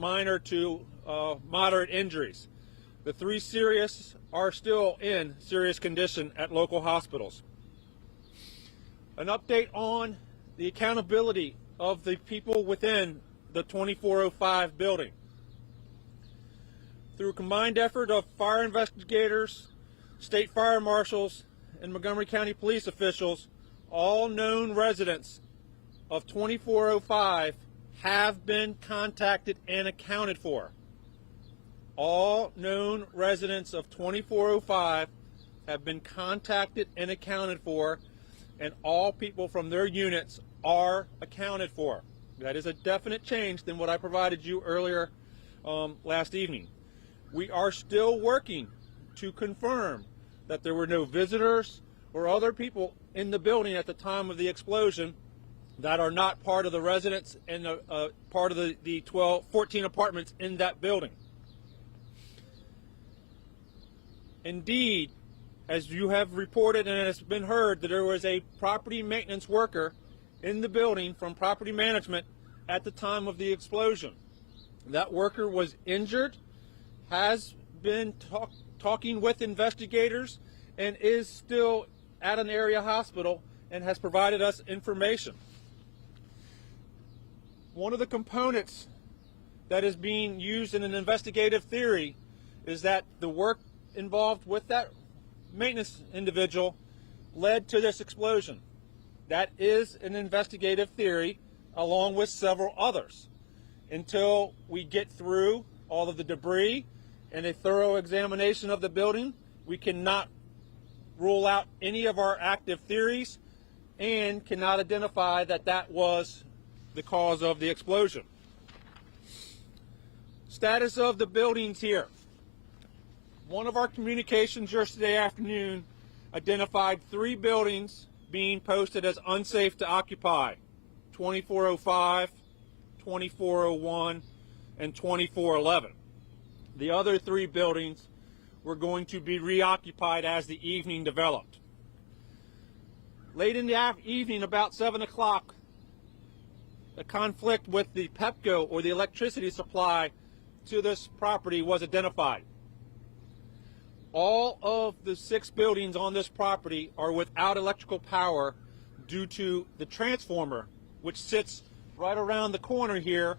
minor to moderate injuries. The 3 serious are still in serious condition at local hospitals. An update on the accountability of the people within the 2405 building. Through a combined effort of fire investigators, state fire marshals, and Montgomery County police officials, all known residents of 2405 have been contacted and accounted for. All known residents of 2405 have been contacted and accounted for, and all people from their units are accounted for. That is a definite change than what I provided you earlier last evening. We are still working to confirm that there were no visitors or other people in the building at the time of the explosion that are not part of the residents and part of the 14 apartments in that building. Indeed, as you have reported and it's been heard, that there was a property maintenance worker in the building from property management at the time of the explosion. That worker was injured, has been talking with investigators, and is still at an area hospital and has provided us information. One of the components that is being used in an investigative theory is that the work involved with that maintenance individual led to this explosion. That is an investigative theory along with several others. Until we get through all of the debris and a thorough examination of the building, we cannot rule out any of our active theories and cannot identify that that was the cause of the explosion. Status of the buildings here. One of our communications yesterday afternoon identified 3 buildings being posted as unsafe to occupy: 2405, 2401, and 2411. The other 3 buildings were going to be reoccupied as the evening developed. Late in the evening, about 7 o'clock, a conflict with the PEPCO, or the electricity supply to this property, was identified. All of the 6 buildings on this property are without electrical power due to the transformer, which sits right around the corner here,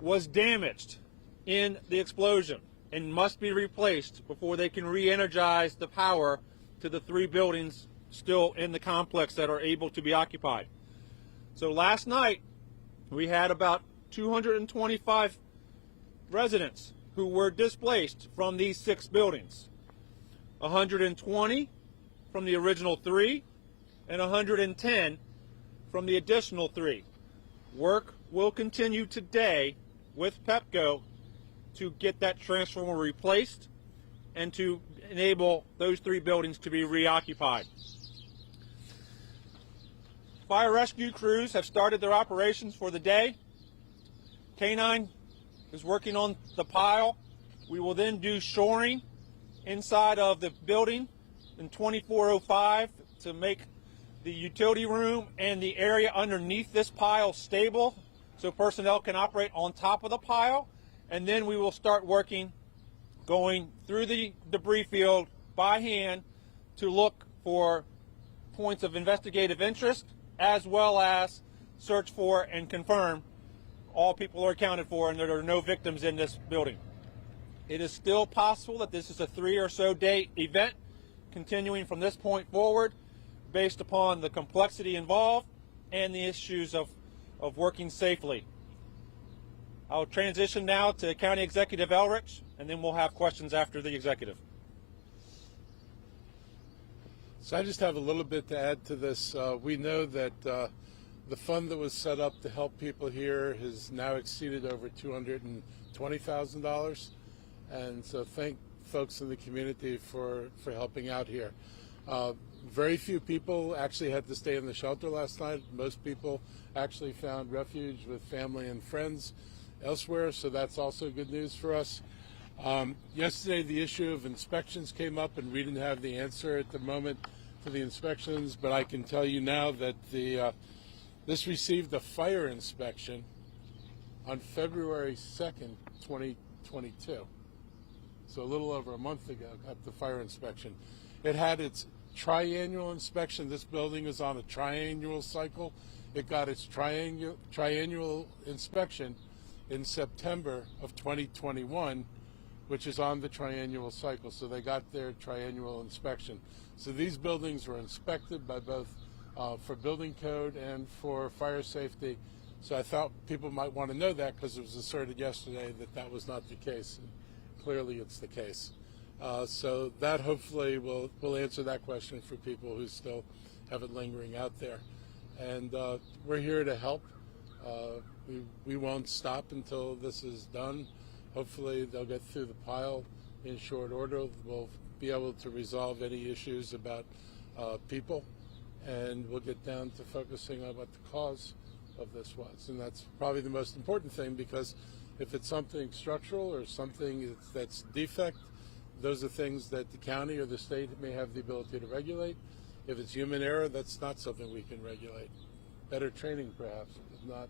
was damaged in the explosion and must be replaced before they can re-energize the power to the 3 buildings still in the complex that are able to be occupied. So last night we had about 225 residents who were displaced from these 6 buildings. 120 from the original 3 and 110 from the additional 3. Work will continue today with PEPCO to get that transformer replaced and to enable those 3 buildings to be reoccupied. Fire rescue crews have started their operations for the day. K-9 is working on the pile. We will then do shoring inside of the building in 2405 to make the utility room and the area underneath this pile stable so personnel can operate on top of the pile. And then we will start working, going through the debris field by hand to look for points of investigative interest, as well as search for and confirm all people are accounted for and there are no victims in this building. It is still possible that this is a 3 or so day event continuing from this point forward based upon the complexity involved and the issues of working safely. I'll transition now to County Executive Elrich, and then we'll have questions after the executive. So I just have a little bit to add to this. We know that the fund that was set up to help people here has now exceeded over $220,000. And so thank folks in the community for helping out here. Very few people actually had to stay in the shelter last night. Most people actually found refuge with family and friends elsewhere, so that's also good news for us. Yesterday the issue of inspections came up, and we didn't have the answer at the moment for the inspections, but I can tell you now that this received a fire inspection on February 2nd, 2022. So a little over a month ago, got the fire inspection. It had its triannual inspection. This building is on a triannual cycle. It got its triannual inspection in September of 2021, which is on the triannual cycle. So they got their triannual inspection. So these buildings were inspected by both for building code and for fire safety. So I thought people might want to know that because it was asserted yesterday that that was not the case. And clearly it's the case. So that hopefully will answer that question for people who still have it lingering out there. And we're here to help. We won't stop until this is done. Hopefully they'll get through the pile in short order. We'll be able to resolve any issues about people, and we'll get down to focusing on what the cause of this was. And that's probably the most important thing, because if it's something structural or something that's defect, those are things that the county or the state may have the ability to regulate. If it's human error, that's not something we can regulate. Better training, perhaps, but not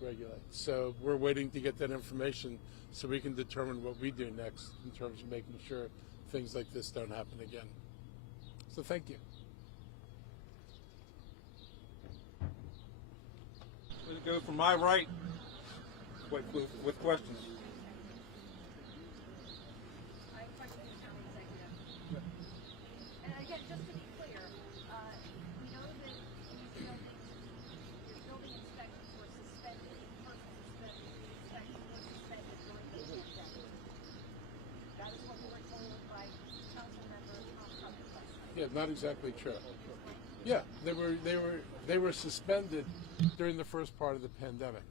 regulate. So we're waiting to get that information so we can determine what we do next in terms of making sure things like this don't happen again. So thank you. Let's go from my right with questions. I have a question for the county executive. And again, just to be clear, we know that these buildings, your building inspections were suspended, in-person inspections were suspended during the pandemic. That is what we were told by council member Tom Cummings. Yeah, not exactly true. Yeah, they were suspended during the first part of the pandemic,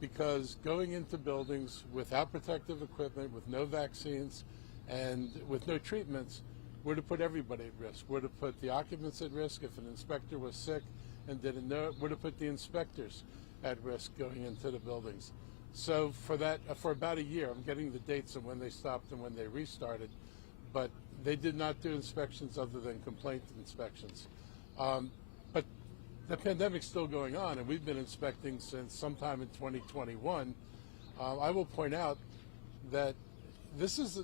because going into buildings without protective equipment, with no vaccines, and with no treatments, would have put everybody at risk. Would have put the occupants at risk. If an inspector was sick and didn't know it, would have put the inspectors at risk going into the buildings. So for about a year, I'm getting the dates of when they stopped and when they restarted, but they did not do inspections other than complaint inspections. But the pandemic's still going on, and we've been inspecting since sometime in 2021. I will point out that this is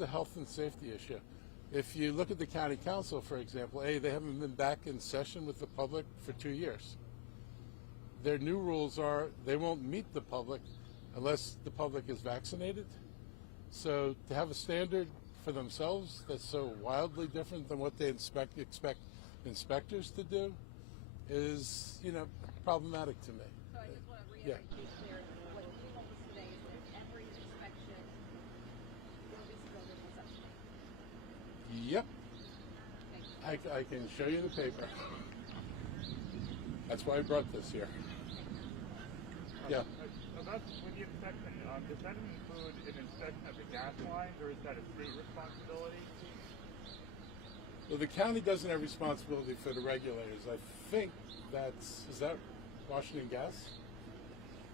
a health and safety issue. If you look at the county council, for example, they haven't been back in session with the public for 2 years. Their new rules are they won't meet the public unless the public is vaccinated. So to have a standard for themselves that's so wildly different than what they expect inspectors to do is, problematic to me. So I just want to reiterate, to be clear, what you told us today is that every inspection in this building was up to date. Yep. Thank you. I can show you the paper. That's why I brought this here. Yeah. About with the inspection, does that include an inspection of the gas lines, or is that a state responsibility? Well, the county doesn't have responsibility for the regulators. I think is that Washington Gas?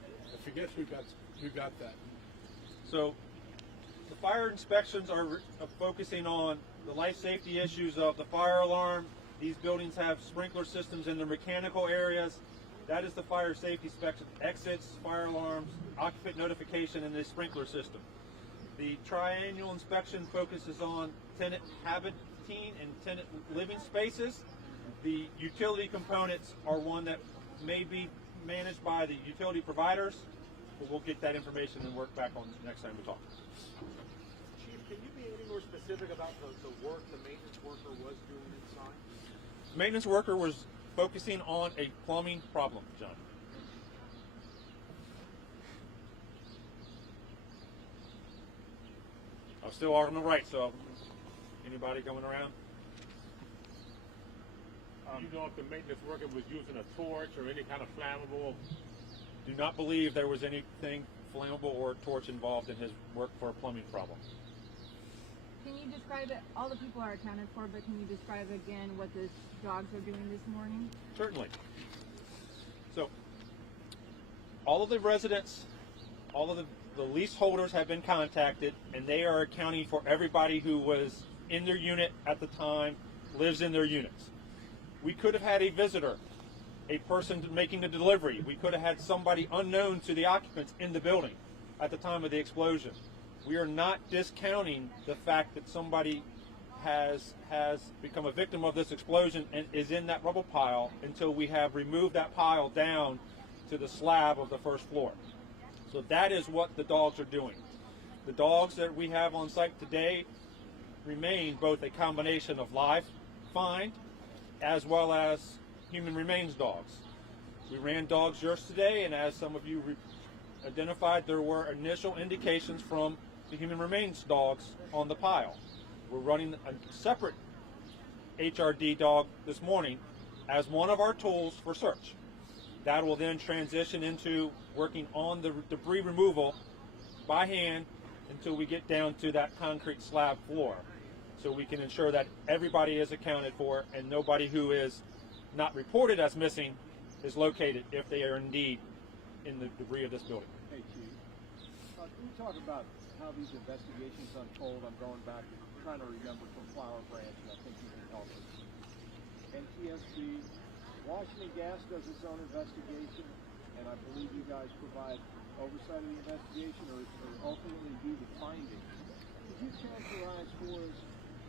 I forget who got that. So the fire inspections are focusing on the life safety issues of the fire alarm. These buildings have sprinkler systems in their mechanical areas. That is the fire safety inspection: exits, fire alarms, occupant notification, and the sprinkler system. The triannual inspection focuses on tenant habiting and tenant living spaces. The utility components are one that may be managed by the utility providers, but we'll get that information and work back on next time we talk. Chief, can you be any more specific about the work the maintenance worker was doing inside? The maintenance worker was focusing on a plumbing problem, John. I'm still on the right, so anybody coming around? You know if the maintenance worker was using a torch or any kind of flammable? Do not believe there was anything flammable or torch involved in his work for a plumbing problem. Can you describe it? All the people are accounted for, but can you describe again what the dogs are doing this morning? Certainly. So, all of the residents, all of the leaseholders have been contacted, and they are accounting for everybody who was in their unit at the time, lives in their units. We could have had a visitor a person making the delivery. We could have had somebody unknown to the occupants in the building at the time of the explosion. We are not discounting the fact that somebody has become a victim of this explosion and is in that rubble pile until we have removed that pile down to the slab of the first floor. So that is what the dogs are doing. The dogs that we have on site today remain both a combination of live find as well as human remains dogs. We ran dogs yesterday, and as some of you identified, there were initial indications from the human remains dogs on the pile. We're running a separate HRD dog this morning as one of our tools for search. That will then transition into working on the debris removal by hand until we get down to that concrete slab floor, so we can ensure that everybody is accounted for and nobody who is not reported as missing is located if they are indeed in the debris of this building. Hey, Chief. Can you talk about how these investigations unfold? I'm going back, trying to remember from Flower Branch, and I think you can help us. NTSB, Washington Gas does its own investigation, and I believe you guys provide oversight of the investigation or ultimately do the findings. Could you characterize for us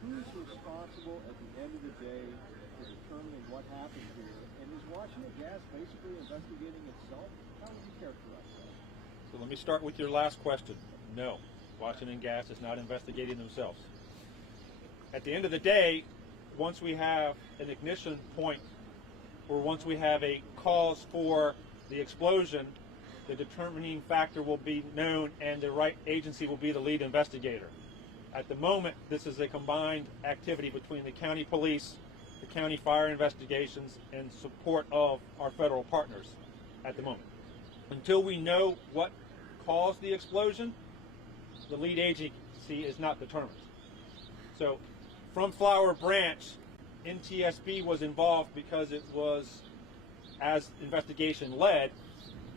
who's responsible at the end of the day for determining what happened here? And is Washington Gas basically investigating itself? How would you characterize that? So let me start with your last question. No, Washington Gas is not investigating themselves. At the end of the day, once we have an ignition point or once we have a cause for the explosion, the determining factor will be known and the right agency will be the lead investigator. At the moment, this is a combined activity between the county police, the county fire investigations, and support of our federal partners at the moment. Until we know what caused the explosion, the lead agency is not determined. So from Flower Branch, NTSB was involved because it was, as investigation led,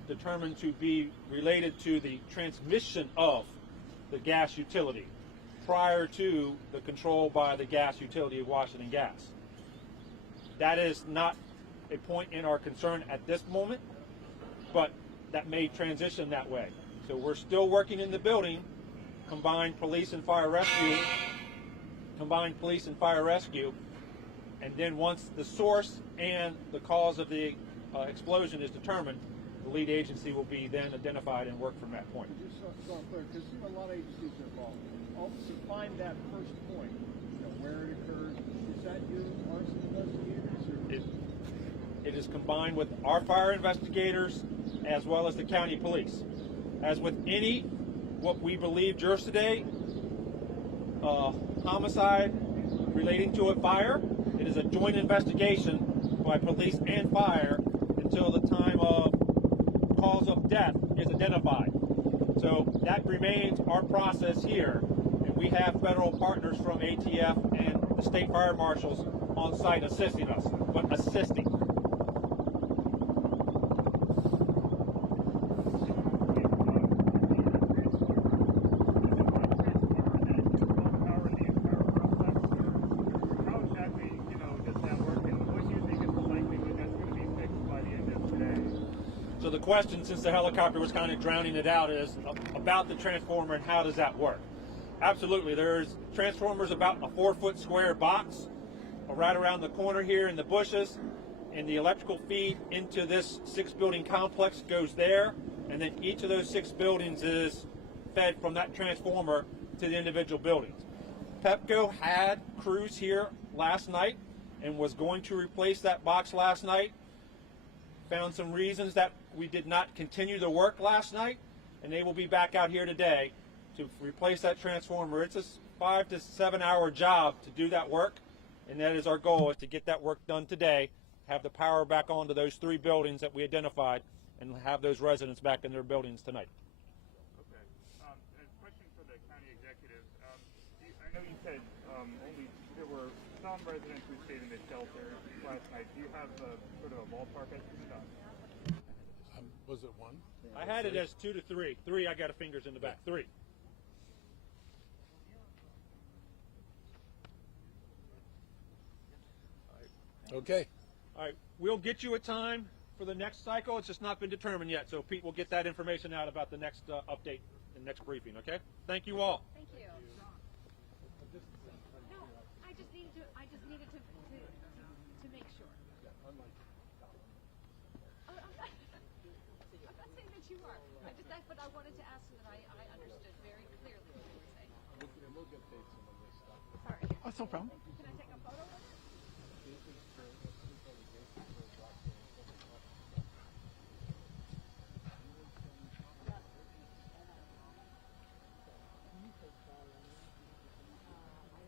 determined to be related to the transmission of the gas utility prior to the control by the gas utility of Washington Gas. That is not a point in our concern at this moment, but that may transition that way. So we're still working in the building, combined police and fire rescue, and then once the source and the cause of the explosion is determined, the lead agency will be then identified and work from that point. Just so I'm clear, because a lot of agencies are involved. To find that first point, where it occurred, is that you, arson investigators? Or? It is combined with our fire investigators as well as the county police. As with any, what we believe jurors today, homicide relating to a fire, it is a joint investigation by police and fire until the time of cause of death is identified. So that remains our process here. And we have federal partners from ATF and the state fire marshals on site assisting us, but assisting. So the question, since the helicopter was kind of drowning it out, is about the transformer and how does that work? Absolutely, there's transformers about a 4-foot square box right around the corner here in the bushes, and the electrical feed into this 6-building complex goes there, and then each of those 6 buildings is fed from that transformer to the individual buildings. Pepco had crews here last night and was going to replace that box last night. Found some reasons that we did not continue the work last night, and they will be back out here today to replace that transformer. It's a 5 to 7 hour job to do that work, and that is our goal, is to get that work done today, have the power back onto those 3 buildings that we identified, and have those residents back in their buildings tonight. Okay. A question for the county executive. I know you said only there were some residents who stayed in the shelter last night. Do you have sort of a ballpark estimate? Was it 1? I had it as 2 to 3. 3, I got a fingers in the back. 3. Okay. All right, we'll get you a time for the next cycle. It's just not been determined yet, so Pete will get that information out about the next update and next briefing, okay? Thank you all. Thank you. No, I just needed to make sure. I'm not saying that you are. But I wanted to ask so that I understood very clearly what you were saying. We'll get dates on this stuff. Sorry. Oh, it's no problem. Can